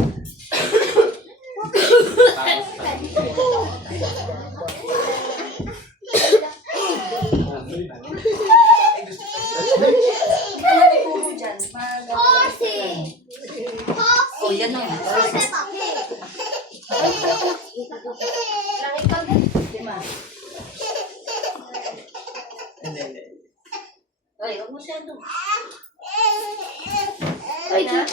yan na. Langit ka Lima. Hindi. Ay, huwag mo siya doon. Ay, Na?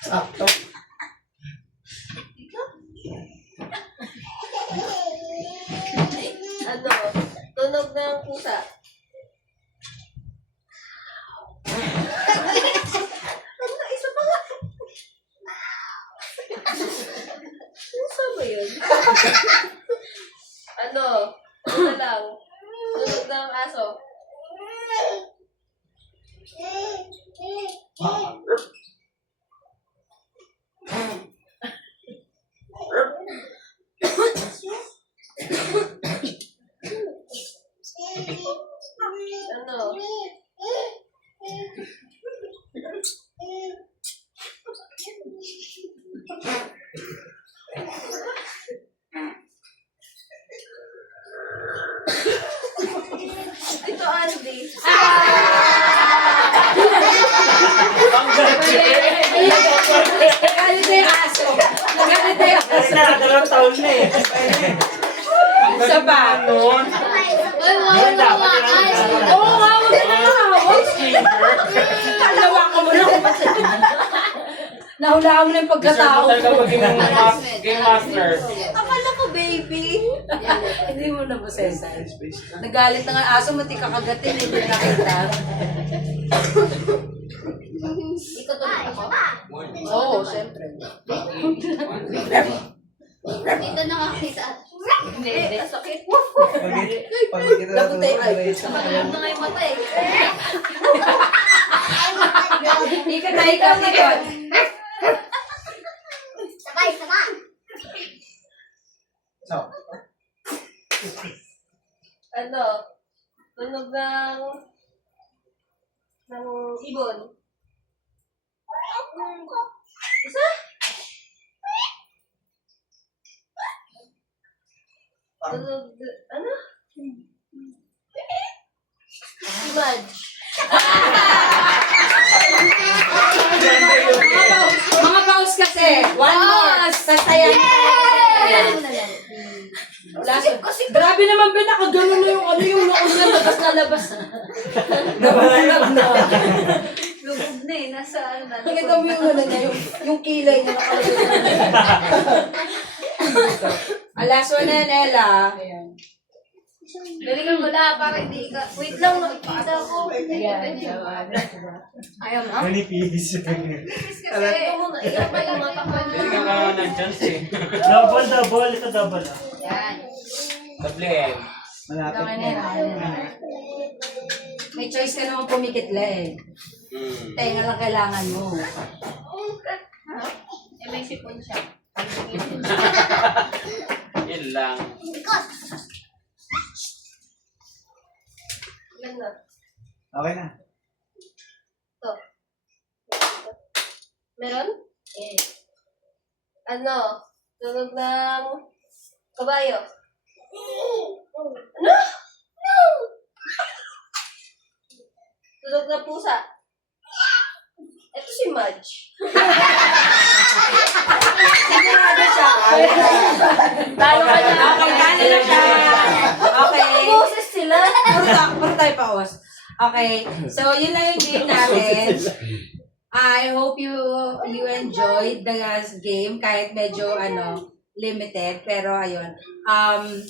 Sakto. Ano? Tunog ng pusa. Ano? Isa pa nga. Pusa ba yun? Ano? Ano na lang? Tunog ng aso. Ano? Ito, Andy. Nagalit na yung aso. Nagalit na yung Kasi aso. nakadalawang taon na eh. Isa pa. Noon. Uy, wala na kumakas. Oo nga, huwag ka na nakahawak. Kalawa ko mo na kung ba't nahulaan mo na yung pagkatao Talaga ko. maging game master. Akala ko, baby. Hindi mo na masensay. Nagalit na nga aso, mati kakagatin, hindi nakita. Ikaw tunog ako? Oo, siyempre. Dito nakakita. Hindi. Sakit. Pag kita Nakutay, ay. Alam na nga yung mata eh. Ikaw na yun. Sabay. Ano? Tunog ng ibon. Isa? Tunog, ano? Si Madge. Mga paus kasi. One more. Sasayan. Grabe naman ba, nakagano na yung noon na labas. Nabulag na. Lubog na eh. Nasa ano na. Nakita mo yung ano niya, yung kilay na nakalagay. Last one na, Nela. Galingan mo na para hindi ka. Wait lang, nakikita ko. Ayaw mo? Manipis. Kasi ilan pa yung mata ko. Hindi ka nga ng chance eh. Double. Ito double ah. Yan. Double eh. Malapit Okay na. na. May choice ka naman pumikitla eh. Tenga lang kailangan mo. May sipon siya. Yun lang. Ilan na? Okay na. Ito. Meron? Eh. Ano? Tunog ng kabayo. Ano? Tunog ng pusa. Ito si Madge. Sigurado siya. Talo ka na. Okay, talo na siya. Okay. Boses sila. Puro tayo paos. Okay, so yun lang yung game natin. I hope you enjoyed the game kahit medyo limited, pero ayun. Ang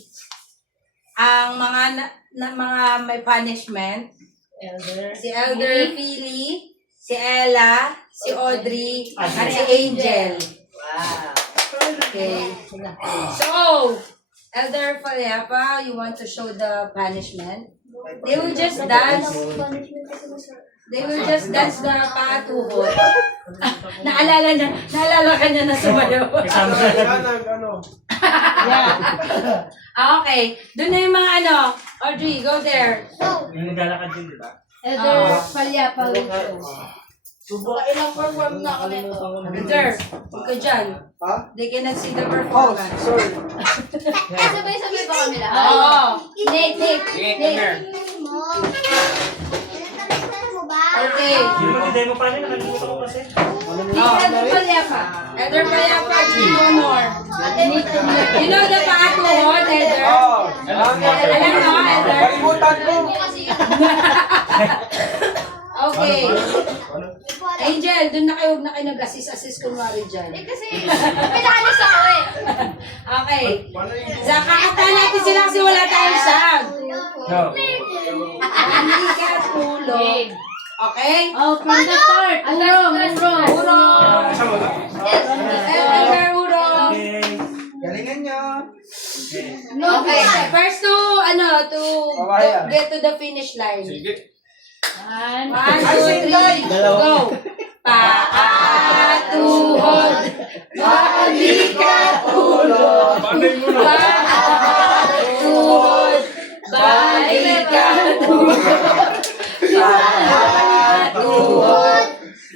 mga may punishment, si Elder Philly, si Ella, si Audrey, at si Angel. Wow. Okay. So, Elder Faleapa, you want to show the punishment? They will just dance. They will just dance the patuhod. Naalala ka niya na sumayaw. Okay. Doon na yung mga Audrey, go there. Yung naglalakad din, di ba? Elder Faleapa will show. Ilang perform na ako nito. Elder, huwag ka dyan. Ha? They cannot see the Oh, performance. sorry. Sabay-sabay pa kami lahat. Oo. Nick. Sige, come here. Mo ba? Okay. Sino mag-demo pa rin? Nakalimutan ko kasi. Elder Payapa. Elder Payapa, Honor. You know the path to hold, Elder? Alam mo, Elder? Kalimutan ko. Okay. Angel, dun na kayo, huwag na kayo nag-assist kunwari dyan. Kasi, pinalis ako eh. Okay. Sa kakanta natin sila kasi wala tayong sound. No. Hindi ka tulog. Okay? Oh, from the start. Urong. Elder Urong. Okay. Galingan nyo. Okay. First to get to the finish line. One. 1, 2, 3, go! Paatuhod, balikat ulo. Paatuhod, balikat ulo. Paatuhod,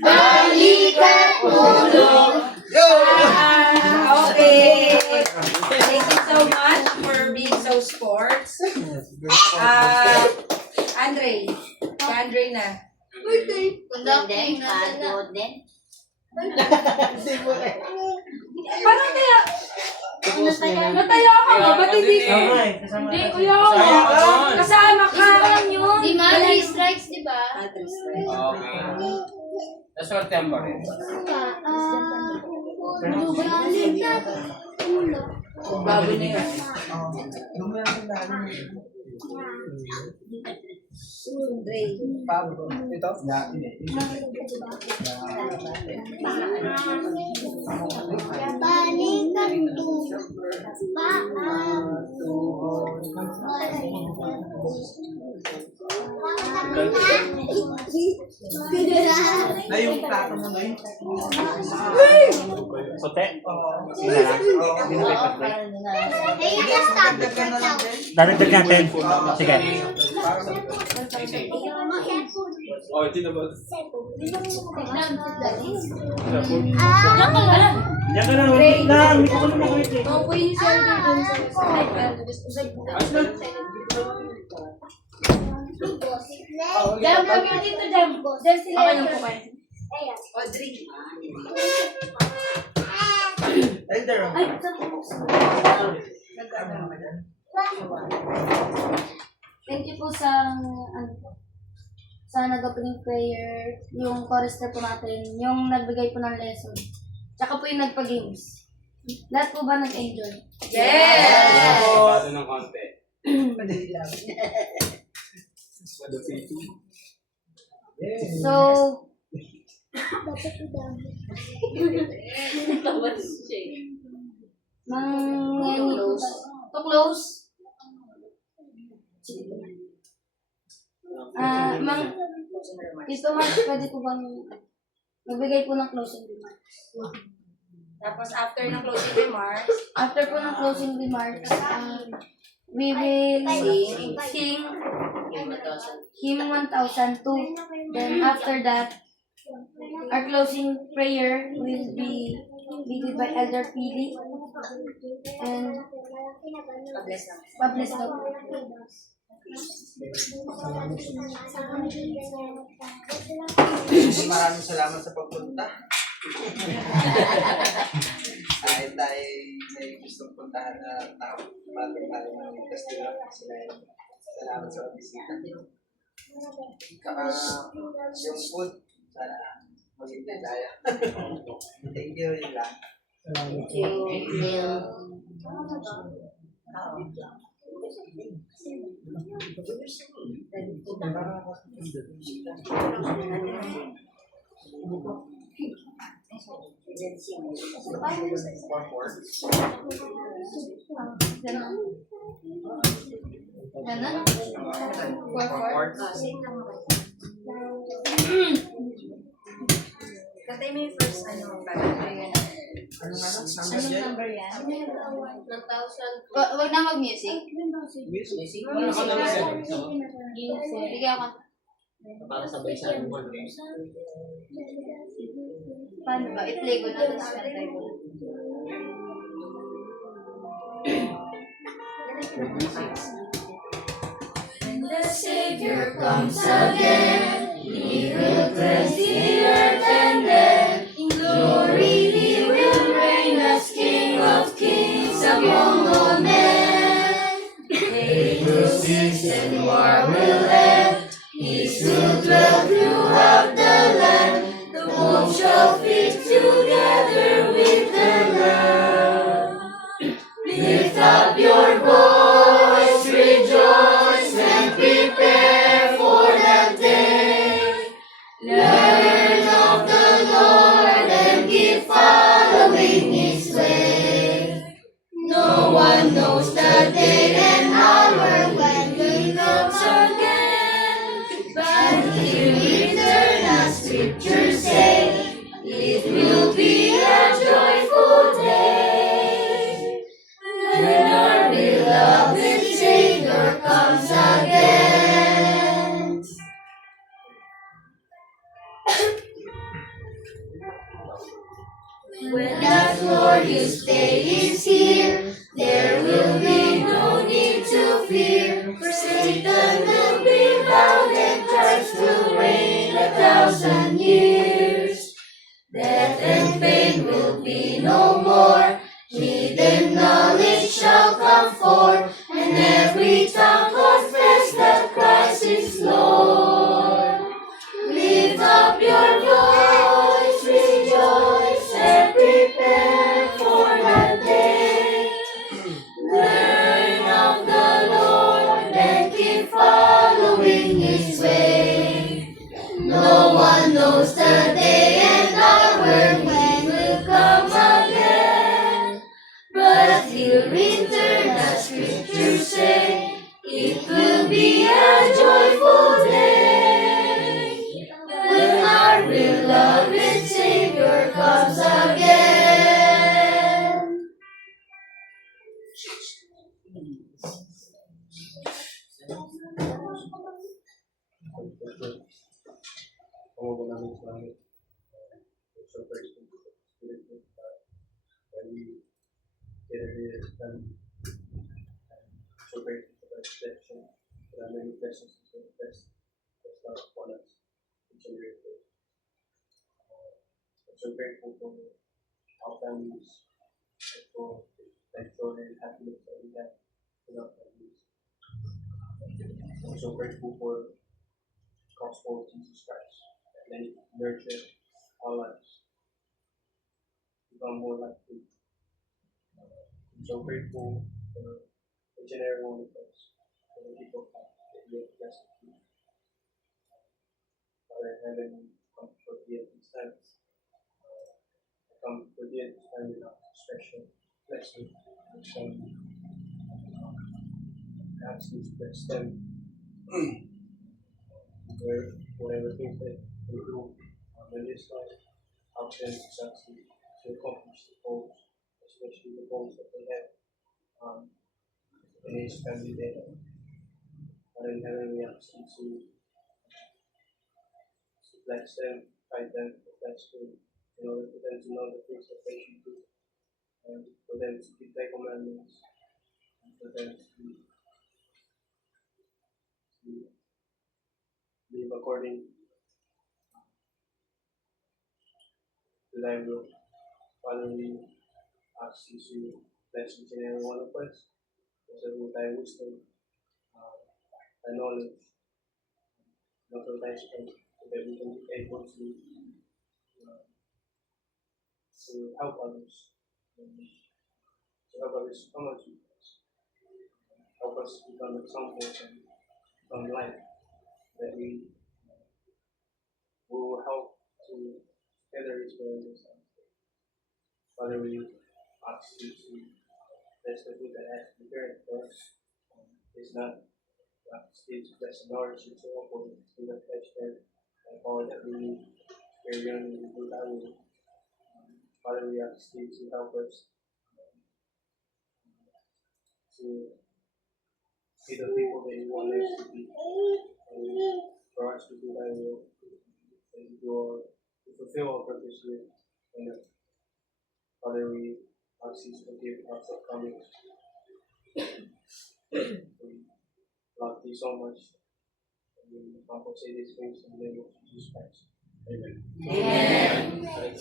balikat ulo. Okay. Thank you so much for being so sports. Andre. Si Andre na. Conducting na sila. Parang kaya, nataya ka ba? Ba't hindi ka? Okay. Kasama Hindi, natin. kuya ko. Kasama ka. Di ba? 3 strikes, di ba? That's what tempo rin. Bago na yun. Pablo. Ito? Balikan to. Na yung plato mo na yun. Sote? Sila lang. Hindi na paper plate. Dadagdag natin. Sige. Oh, hindi na ba? Yan ka na. Wait lang. Hindi ko na mag-wait eh. Jam, kami dito, Jam. Jam sila. Okay lang po kayo. Audrey. Elder. Thank you po sa nag-opening prayer, yung chorister po natin, yung nagbigay po ng lesson. Tsaka po yung nagpa-games. Lahat po ba nag-enjoy? Yes! Bato ng konti. So, to close. Ito pwede po bang magbigay po ng closing remarks? Tapos after ng closing remarks, After po ng closing remarks, we will sing Hymn 1002. Then after that, our closing prayer will be leaded by Elder Pili. And pa-bless daw. Maraming salamat sa pagpunta. Kahit tayo may gustong puntahan na tao, maraming tayo ng Castilla. Salamat sa bisita. Saka yung food, sana maging tayo. Thank you, yun lang. Ganon? 4-4? katay mo yung first bagay. Anong number yan? 1,000. Wag na mag-music. Music? Ano ka naman sir? Sige ako. Para sabay sa ano. Paano ba? I-play ko na. Tapos kantay ko. When the Savior comes again, He will cleanse the earth and then in glory he will reign as King of kings among all men. Hate will cease and war will end. Peace will dwell throughout the land. The wolves shall feed together with the lamb. Lift up your voice, rejoice, and prepare for that day. Learn of the Lord and keep following his way. No one knows the day and hour when he comes again. But he will return as scriptures say. It will be a joyful day. When our beloved Savior comes again. When that glorious day is here, there will be no need to fear. For Satan will be bound and Christ will reign 1,000 years. Death and pain will be no more. Hidden knowledge shall come forth, and every tongue confess that Christ is Lord. Lift up your voice, rejoice, and prepare for that day. Learn of the Lord and keep following his way. No one knows the day and hour when will come again. But he'll return as scriptures say. It will be a joyful day. When our beloved Savior comes again. Oo, maraming salamat. So grateful for the Spirit of God that we get here and so grateful for the protection. There are many blessings and blessings that's not upon us each and every day. I'm so grateful for our families, and for the joy and happiness that we have in our families. I'm so grateful for the gospel of Jesus Christ that may nurture our lives, become more like Him. I'm so grateful for each and every one of us, for the people that you have blessed us. Father in heaven, come for the end of this time. I come for the end of this time with a special blessing, which I ask you to bless them. Whatever things they do in this life, help them to accomplish the goals, especially the goals that they have in each family day. But in heaven, we ask you to bless them, guide them, bless them, in order for them to know the things that they should do, and for them to keep their commandments, and for them to live according to thy will. Father, we ask you to bless each and every one of us, also with thy wisdom, thy knowledge, and also thy strength, so that we can be able to help others, to help others to come unto us, help us to become examples and become light, that we will help to together experience this. Father, we ask you to bless the food that has been prepared for us. It's not still to bless the knowledge and so on, for the flesh and all that we need. Carry on and do that will. Father, we ask you to help us to be the people that you want us to be, and for us to do thy will, and to fulfill our purpose here on earth. Father, we ask you to forgive our shortcomings. We love you so much, and will compensate His grace in the name of Jesus Christ. Amen. Amen.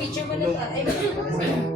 Picture mo na.